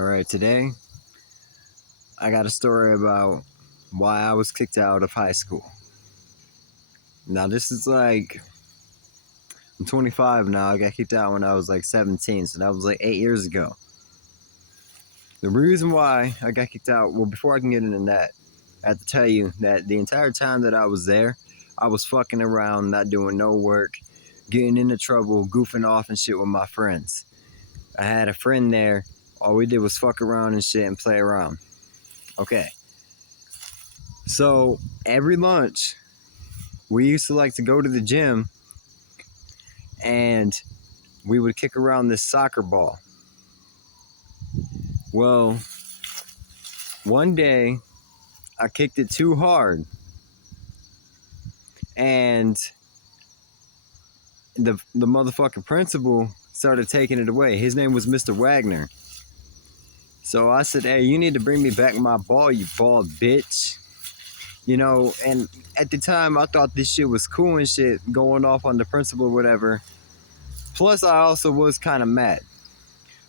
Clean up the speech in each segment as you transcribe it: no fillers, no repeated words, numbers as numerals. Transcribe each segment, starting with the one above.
Alright, today I got a story about why I was kicked out of high school. Now, this is like, I'm 25 now. I got kicked out when I was like 17, so that was like 8 years ago. The reason why I got kicked out, well, before I can get into that, I have to tell you that the entire time that I was there, I was fucking around, not doing no work, getting into trouble, goofing off and shit with my friends. I had a friend there. All we did was fuck around and shit and play around. Okay. So every lunch, we used to like to go to the gym and we would kick around this soccer ball. Well, one day I kicked it too hard and the motherfucking principal started taking it away. His name was Mr. Wagner. So I said, hey, you need to bring me back my ball, you bald bitch. You know, and at the time I thought this shit was cool and shit, going off on the principal or whatever. Plus I also was kind of mad.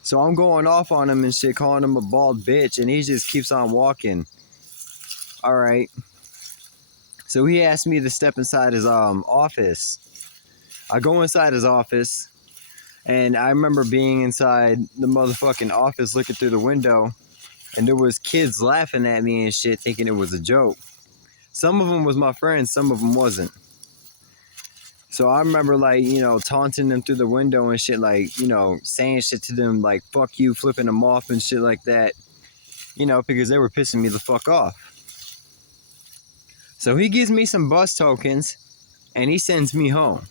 So I'm going off on him and shit, calling him a bald bitch, and he just keeps on walking. Alright. So he asked me to step inside his office. I go inside his office, and I remember being inside the motherfucking office looking through the window, and there was kids laughing at me and shit, thinking it was a joke. Some of them was my friends, some of them wasn't. So I remember, like, you know, taunting them through the window and shit, like, you know, saying shit to them like, fuck you, flipping them off and shit like that, you know, because they were pissing me the fuck off. So he gives me some bus tokens and he sends me home.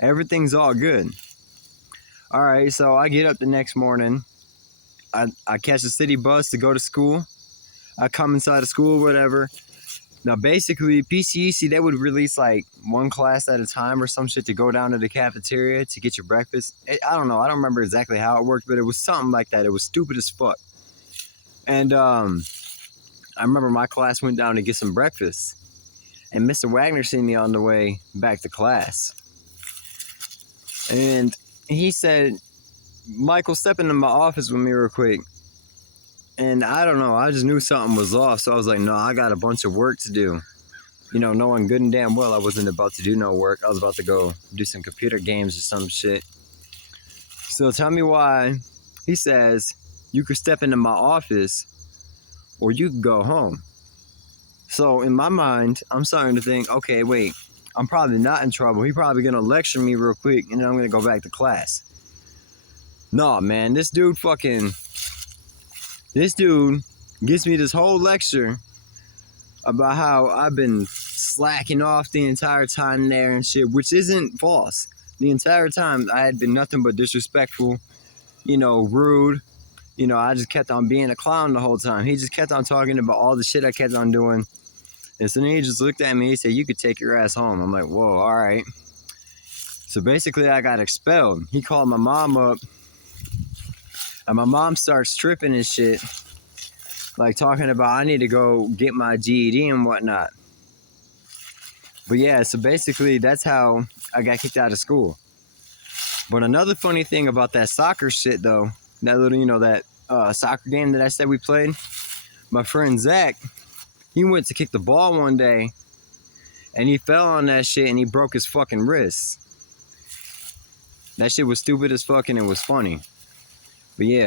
Everything's all good. Alright, so I get up the next morning. I catch the city bus to go to school. I come inside of school, whatever. Now, basically, PCEC, they would release, like, one class at a time or some shit to go down to the cafeteria to get your breakfast. I don't know. I don't remember exactly how it worked, but it was something like that. It was stupid as fuck. And I remember my class went down to get some breakfast. And Mr. Wagner seen me on the way back to class. And he said, Michael, step into my office with me real quick. And I don't know, I just knew something was off, so I was like, no, I got a bunch of work to do. You know, knowing good and damn well I wasn't about to do no work. I was about to go do some computer games or some shit. So tell me why. He says, you could step into my office or you could go home. So in my mind, I'm starting to think, okay, wait, I'm probably not in trouble. He probably gonna lecture me real quick and then I'm gonna go back to class. No, man, this dude gives me this whole lecture about how I've been slacking off the entire time there and shit, which isn't false. The entire time I had been nothing but disrespectful, you know, rude. You know, I just kept on being a clown the whole time. He just kept on talking about all the shit I kept on doing. And so then he just looked at me, he said, you could take your ass home. I'm like, whoa, all right. So basically I got expelled. He called my mom up. And my mom starts tripping and shit, like talking about I need to go get my GED and whatnot. But yeah, so basically that's how I got kicked out of school. But another funny thing about that soccer shit though, that little, you know, that soccer game that I said we played, my friend Zach, he went to kick the ball one day and he fell on that shit and he broke his fucking wrist. That shit was stupid as fuck and it was funny. But yeah.